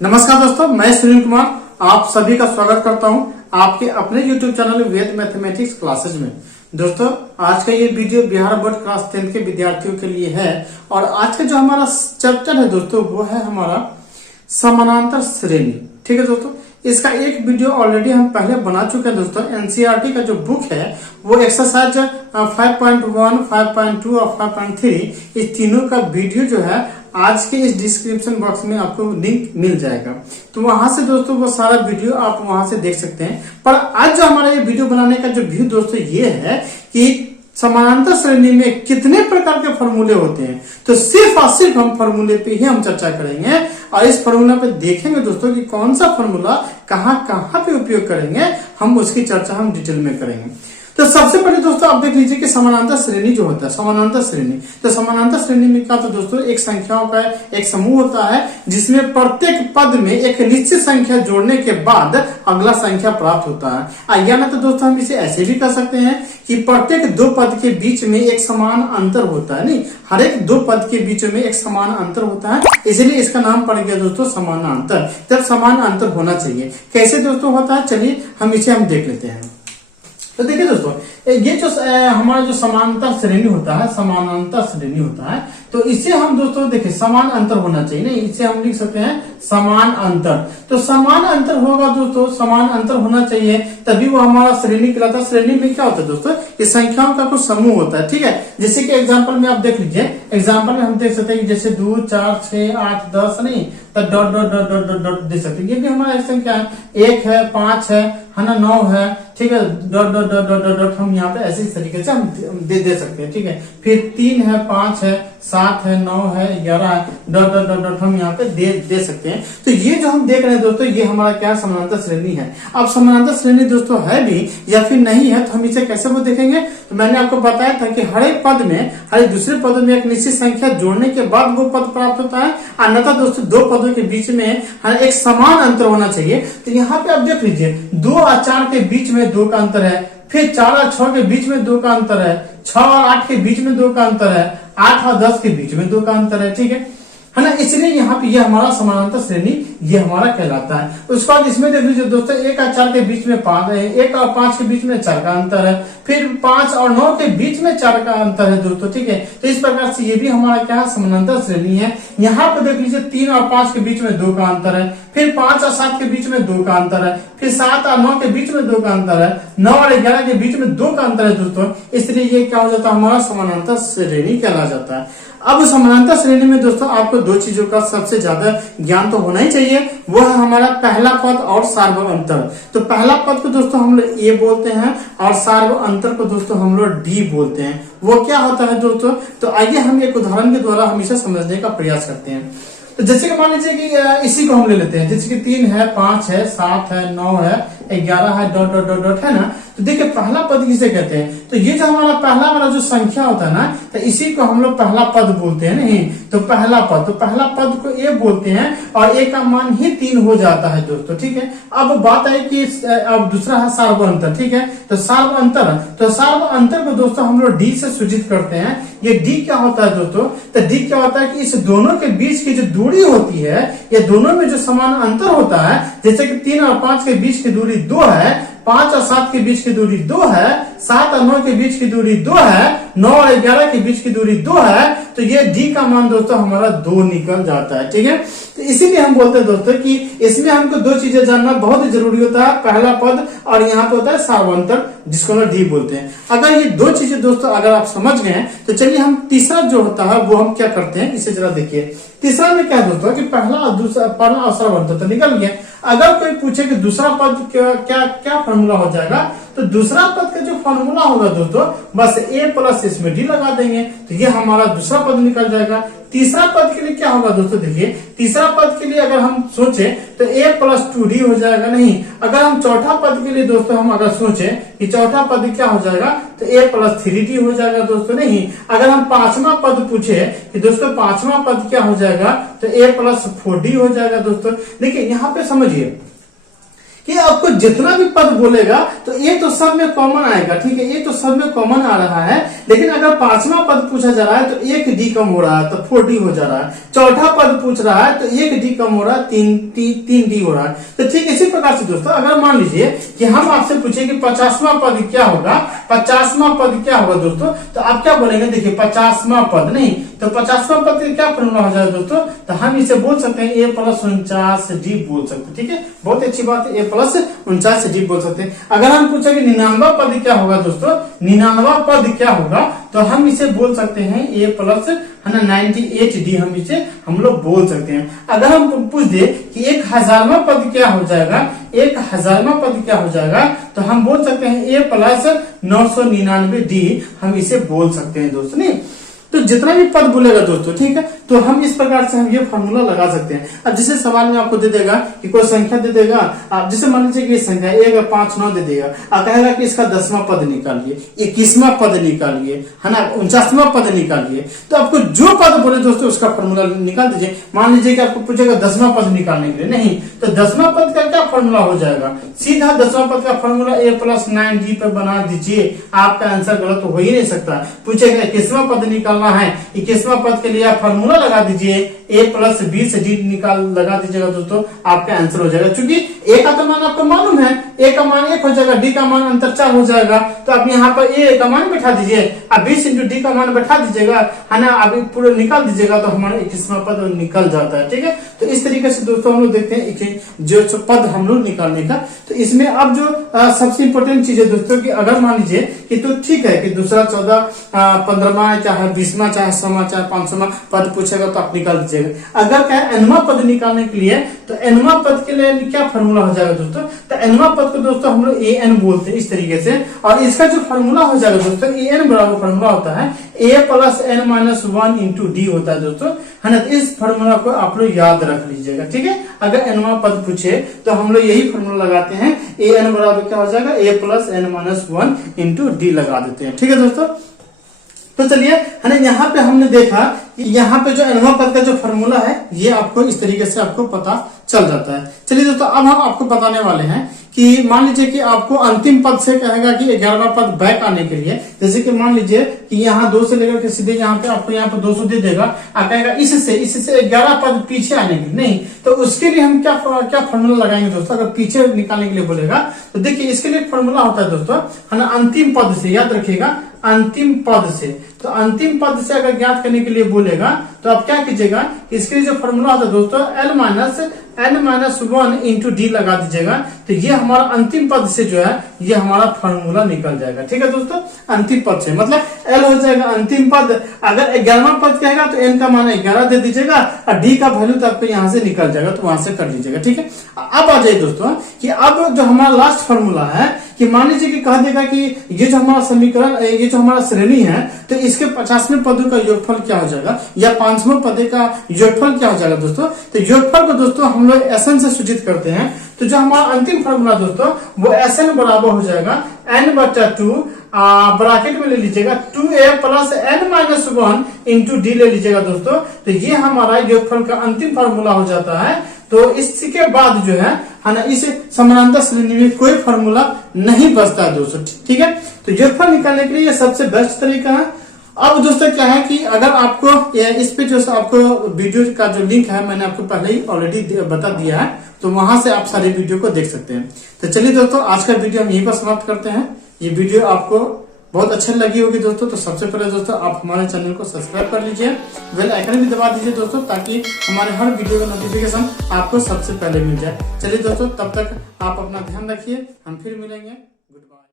नमस्कार दोस्तों, मैं सुनील कुमार आप सभी का स्वागत करता हूं आपके अपने YouTube चैनल वेद मैथमेटिक्स क्लासेज में। दोस्तों, आज का ये वीडियो बिहार बोर्ड क्लास 10 के विद्यार्थियों के लिए है और आज का जो हमारा चैप्टर है दोस्तों वो है हमारा समानांतर श्रेणी। ठीक है दोस्तों, इसका एक वीडियो ऑलरेडी हम पहले बना चुके हैं दोस्तों। एनसीईआरटी का जो बुक है वो एक्सरसाइज 5.1, 5.2 और 5.3 इस तीनों का वीडियो जो है आज के इस डिस्क्रिप्शन बॉक्स में आपको लिंक मिल जाएगा, तो वहां से दोस्तों वो सारा वीडियो आप वहां से देख सकते हैं। पर आज जो हमारा ये वीडियो बनाने का जो व्यू दोस्तों ये है कि समानांतर श्रेणी में कितने प्रकार के फॉर्मूले होते हैं, तो सिर्फ और सिर्फ हम फॉर्मूले पे ही हम चर्चा करेंगे और इस फॉर्मूला पे देखेंगे दोस्तों कि कौन सा फॉर्मूला कहाँ पे उपयोग करेंगे, हम उसकी चर्चा हम डिटेल में करेंगे। तो सबसे पहले दोस्तों आप देख लीजिए कि समानांतर श्रेणी जो होता है, समानांतर श्रेणी, तो समानांतर श्रेणी में क्या होता है दोस्तों, एक संख्याओं का एक समूह होता है जिसमें प्रत्येक पद में एक निश्चित संख्या जोड़ने के बाद अगला संख्या प्राप्त होता है। या ना तो दोस्तों हम इसे ऐसे भी कर सकते हैं कि प्रत्येक दो पद के बीच में एक समान अंतर होता है, नहीं, हर एक दो पद के बीच में एक समान अंतर होता है, इसलिए इसका नाम पड़ गया दोस्तों समानांतर। जब समान अंतर होना चाहिए, कैसे दोस्तों होता है, चलिए हम इसे हम देख लेते हैं। तो देखिए दोस्तों, ये जो हमारा जो समानांतर श्रेणी होता है, समानांतर श्रेणी होता है, तो इसे हम दोस्तों देखिए समान अंतर होना चाहिए, नहीं, इसे हम लिख सकते हैं समान अंतर। तो समान अंतर होगा दोस्तों, समान अंतर होना चाहिए तभी वो हमारा श्रेणी कहलाता है। श्रेणी में क्या होता है दोस्तों, ये संख्याओं का कुछ समूह होता है। ठीक है, जैसे कि एग्जाम्पल में आप देख लीजिए, एग्जाम्पल में हम देख सकते हैं कि जैसे 2, 4, 6, 8, 10 नहीं, तो dot dot dot dot dot dot दे सकते हैं। ये भी हमारा एक संख्या है, 1 है, 5 है ना, 9 है। ठीक है, dot dot dot dot dot हम यहाँ पे ऐसे तरीके से हम दे सकते हैं। ठीक है, फिर 3 है, 5 है, 7 है, 9 है, 11 है, डॉट डॉट डॉट डॉट हम यहाँ पे दे सकते हैं। तो ये जो हम देख रहे हैं दोस्तों, ये हमारा क्या समानांतर श्रेणी है। अब समानांतर श्रेणी दोस्तों है भी या फिर नहीं है, तो हम इसे कैसे वो देखेंगे, तो मैंने आपको बताया था कि हर एक पद में, हर एक दूसरे पद में एक निश्चित संख्या जोड़ने के बाद वो पद प्राप्त होता है, अन्यथा दोस्तों दो पदों के बीच में हर एक समान अंतर होना चाहिए। तो यहाँ पे आप देख लीजिए, 2 और 4 के बीच में 2 का अंतर है, फिर 4 और 6 के बीच में 2 का अंतर है, 6 और 8 के बीच में 2 का अंतर है, 8 और 10 के बीच में 2 का अंतर है। ठीक है ना, इसलिए यहाँ पे ये हमारा समानांतर श्रेणी ये हमारा कहलाता है। उसके बाद इसमें देख लीजिए दोस्तों, 1 और 4 के बीच में 5 है, 1 और 5 के बीच में 4 का अंतर है, फिर 5 और 9 के बीच में 4 का अंतर है दोस्तों। ठीक है, तो इस प्रकार से ये भी हमारा क्या समानांतर श्रेणी है। यहाँ पे देख लीजिए 3 और 5 के बीच में 2 का अंतर है, फिर 5 और 7 के बीच में 2 का अंतर है, फिर 7 और 9 के बीच में 2 का अंतर है, 9 और 11 के बीच में 2 का अंतर है दोस्तों। इसलिए ये क्या हो जाता है, हमारा समानांतर श्रेणी कहला जाता है। अब समानांतर श्रेणी में दोस्तों आपको दो चीजों का सबसे ज्यादा ज्ञान तो होना ही चाहिए, वो है हमारा पहला पद और सार्व अंतर। तो पहला पद को दोस्तों हम लोग ए बोलते हैं और सार्व अंतर को दोस्तों हम लोग डी बोलते हैं। वो क्या होता है दोस्तों, तो आइए हम एक उदाहरण के द्वारा हम इसे समझने का प्रयास करते हैं। तो जैसे कि मान लीजिए कि इसी को हम ले लेते हैं, जैसे कि 3 है, 5 है, 7 है, 9 है, 11 है, डॉट डॉट डॉट डॉट है ना। तो देखिए पहला पद किसे कहते हैं, तो ये जो हमारा पहला वाला जो संख्या होता है ना, तो इसी को हम लोग पहला पद बोलते हैं, नहीं, तो पहला पद, तो पहला पद को ए बोलते हैं और ए का मान ही 3 हो जाता है दोस्तों। ठीक है, अब बात है कि अब दूसरा है सार्व अंतर। ठीक है, तो सार्व अंतर, तो सार्व अंतर को दोस्तों हम लोग डी से सूचित करते हैं। ये डी क्या होता है दोस्तों, तो डी क्या होता है कि इस दोनों के बीच की जो दूरी होती है, ये दोनों में जो समान अंतर होता है, जैसे कि 3 और 5 के बीच की दूरी 2 है, 5 और 7 के बीच की दूरी 2 है, 7 और 9 के बीच की दूरी 2 है, 9 और 11 के बीच की दूरी 2 है, तो ये डी का मान दोस्तों हमारा 2 निकल जाता है। ठीक है, तो इसीलिए हम बोलते हैं दोस्तों कि इसमें हमको दो चीजें जानना बहुत ही जरूरी होता है, पहला पद और यहाँ पे होता है सार्वंतर, जिसको हम डी बोलते हैं। अगर ये दो चीजें दोस्तों अगर आप समझ गए तो चलिए हम तीसरा जो होता है वो हम क्या करते हैं, इसे जरा देखिए। तीसरा में क्या दोस्तों कि पहला और दूसरा, पहला और सार्वंतर तो निकल गया। अगर कोई पूछे कि दूसरा पद क्या फॉर्मूला हो जाएगा, तो दूसरा पद का जो फॉर्मूला होगा दोस्तों, बस ए प्लस इसमें डी लगा देंगे, तो ये हमारा दूसरा पद निकल जाएगा। तीसरा पद के लिए क्या होगा दोस्तों, देखिए तीसरा पद के लिए अगर हम सोचे तो a प्लस 2d हो जाएगा, नहीं, अगर हम चौथा पद के लिए दोस्तों हम अगर सोचे कि चौथा पद क्या हो जाएगा, तो a प्लस 3d हो जाएगा दोस्तों। नहीं, अगर हम पांचवा पद पूछे कि दोस्तों पांचवा पद क्या हो जाएगा, तो a प्लस 4d हो जाएगा दोस्तों। देखिए यहाँ पे समझिए कि आपको जितना भी पद बोलेगा तो ये तो सब में कॉमन आएगा, ठीक है, ये तो सब में कॉमन आ रहा है। लेकिन अगर पांचवा पद पूछा जा रहा है तो एक डी कम हो रहा है, तो 4D हो जा रहा है। चौथा पद पूछ रहा है तो एक डी कम हो रहा है, 3D हो रहा है। तो ठीक इसी प्रकार से दोस्तों अगर मान लीजिए कि हम आपसे पूछे कि 50वां पद क्या होगा, 50वां पद क्या होगा दोस्तों, तो आप क्या बोलेंगे, देखिए 50वां पद नहीं तो 50वां पद का क्या फॉर्मूला हो जाएगा दोस्तों, तो हम इसे बोल सकते हैं a + 49d बोल सकते हैं, ठीक है, बहुत अच्छी बात है, a + 49d बोल सकते हैं। अगर हम पूछे कि 99वां पद क्या होगा दोस्तों, 99वां पद क्या होगा, तो हम इसे बोल सकते हैं a + 98d, हम लोग बोल सकते हैं। अगर हम पूछ दे कि 1000वां पद क्या हो जाएगा, 1000वां पद क्या हो जाएगा, तो हम बोल सकते हैं a + 999d, हम इसे बोल सकते हैं दोस्तों। नहीं तो जितना भी पद बोलेगा दोस्तों, ठीक है, तो हम इस प्रकार से हम ये फॉर्मूला लगा सकते हैं। अब जैसे सवाल में आपको दे देगा कि कोई संख्या दे देगा, आप जैसे मान लीजिए कि ये संख्या 1 5 9 दे देगा, आप कहेगा कि इसका 10वां पद निकालिए, 21वां पद निकालिए, है ना, 49वां पद निकालिए। तो आपको जो पद बोले दोस्तों उसका फॉर्मूला निकाल दीजिए। मान लीजिए कि आपको पूछेगा 10वां पद निकालने के लिए, नहीं तो 10वां पद का क्या फॉर्मूला हो जाएगा, सीधा 10वां पद का फॉर्मूला a + 9d पे बना दीजिए, आपका आंसर गलत हो ही नहीं सकता। पूछेगा 21वां पद निकाल है, 21वां पद के लिए आप फॉर्मूला लगा दीजिए, a + 20d लगा दीजिएगा दोस्तों, आपका आंसर हो जाएगा। क्योंकि a का तो मान आपको मालूम है, a का मान 1 हो जाएगा, d का मान अंतर 4 हो जाएगा, तो आप यहाँ पर a का मान बैठा दीजिए, अब 20 × d का मान बैठा दीजिएगा, है ना, अभी पूरा निकाल दीजिएगा तो हमारा 21वां पद निकल जाता है, ठीक है। तो इस तरीके से दोस्तों हम लोग देखते हैं जो पद हम लोग निकालने का। तो इसमें अब जो सबसे इंपॉर्टेंट चीज है दोस्तों कि अगर मान लीजिए कि तो ठीक है कि दूसरा 14 15वां चाहे 20वां चाहे 100वां चाहे 500वां पद पूछेगा तो आप निकाल दीजिएगा। अगर क्या nवां पद निकालने के लिए तो nवां पद के लिए क्या फॉर्मूला हो जाएगा दोस्तों, तो nवां पद को दोस्तों हम लोग an बोलते हैं इस तरीके से, और इसका जो फॉर्मूला हो जाएगा दोस्तों an बराबर फॉर्मूला होता है a + n - 1 × d होता है दोस्तों, है ना। तो इस फॉर्मूला को आप लोग याद रख लीजिएगा, ठीक है। अगर nवां पद पूछे तो हम लोग यही फॉर्मूला लगाते हैं, an बराबर क्या हो जाएगा, a + n - 1 × d लगा देते हैं, ठीक है दोस्तों। तो चलिए, है ना, यहाँ पे हमने देखा कि यहाँ पे जो nवां पद का जो फॉर्मूला है ये आपको इस तरीके से आपको पता चल जाता है। चलिए दोस्तों अब हम आपको बताने वाले हैं कि मान लीजिए कि आपको अंतिम पद से कहेगा कि 11वां पद बैक आने के लिए, जैसे कि मान लीजिए कि यहाँ 2 से लेकर के सीधे यहाँ पे आपको यहाँ पे 200 दे देगा, आप कहेगा इससे 11 पद पीछे आने के लिए, नहीं तो उसके लिए हम क्या फॉर्मूला लगाएंगे दोस्तों। अगर पीछे निकालने के लिए बोलेगा तो देखिए इसके लिए फॉर्मूला होता है दोस्तों, है ना, अंतिम पद से, याद रखिएगा अंतिम पद से। तो अंतिम पद से अगर ज्ञात करने के लिए बोलेगा तो आप क्या कीजिएगा, इसके लिए जो फॉर्मूला होता है दोस्तों l - n - 1 × d लगा दीजिएगा, तो ये हमारा अंतिम पद से जो है ये हमारा फॉर्मूला निकल जाएगा, ठीक है दोस्तों। अंतिम पद से मतलब l हो जाएगा अंतिम पद, अगर 11वां पद कहेगा तो n का मान 11 दे दीजिएगा और d का वैल्यू तो आपको यहाँ से निकल जाएगा, तो वहां से कर लीजिएगा, ठीक है। अब आ जाए दोस्तों कि अब जो हमारा लास्ट फॉर्मूला है कि मान लीजिए कि कह देगा कि ये जो हमारा समीकरण, ये जो हमारा श्रेणी है, तो इसके 50वें पदों का योगफल क्या हो जाएगा या 5वें पद का योगफल क्या हो जाएगा दोस्तों। तो योगफल को दोस्तों हम लोग SN से सूचित करते हैं, तो जो हमारा अंतिम फॉर्मूला दोस्तों वो SN बराबर हो जाएगा n/2, ब्रैकेट में ले लीजिएगा 2a + n - 1 × d ले लीजिएगा दोस्तों। तो ये हमारा योगफल का अंतिम फॉर्मूला हो जाता है। तो इसके बाद जो है ना, इस समानांतर श्रेणी में कोई फॉर्मूला नहीं बचता है दोस्तों, ठीक है। तो योगफल निकालने के लिए ये सबसे बेस्ट तरीका है। अब दोस्तों क्या है कि अगर आपको इस पे जो आपको वीडियो का जो लिंक है मैंने आपको पहले ही ऑलरेडी बता दिया है, तो वहां से आप सारी वीडियो को देख सकते हैं। तो चलिए दोस्तों आज का वीडियो हम यहीं पर समाप्त करते हैं। ये वीडियो आपको बहुत अच्छी लगी होगी दोस्तों, तो सबसे पहले दोस्तों आप हमारे चैनल को सब्सक्राइब कर लीजिए, बेल आइकन भी दबा दीजिए दोस्तों, ताकि हमारे हर वीडियो का नोटिफिकेशन आपको सबसे पहले मिल जाए। चलिए दोस्तों तब तक आप अपना ध्यान रखिए, हम फिर मिलेंगे।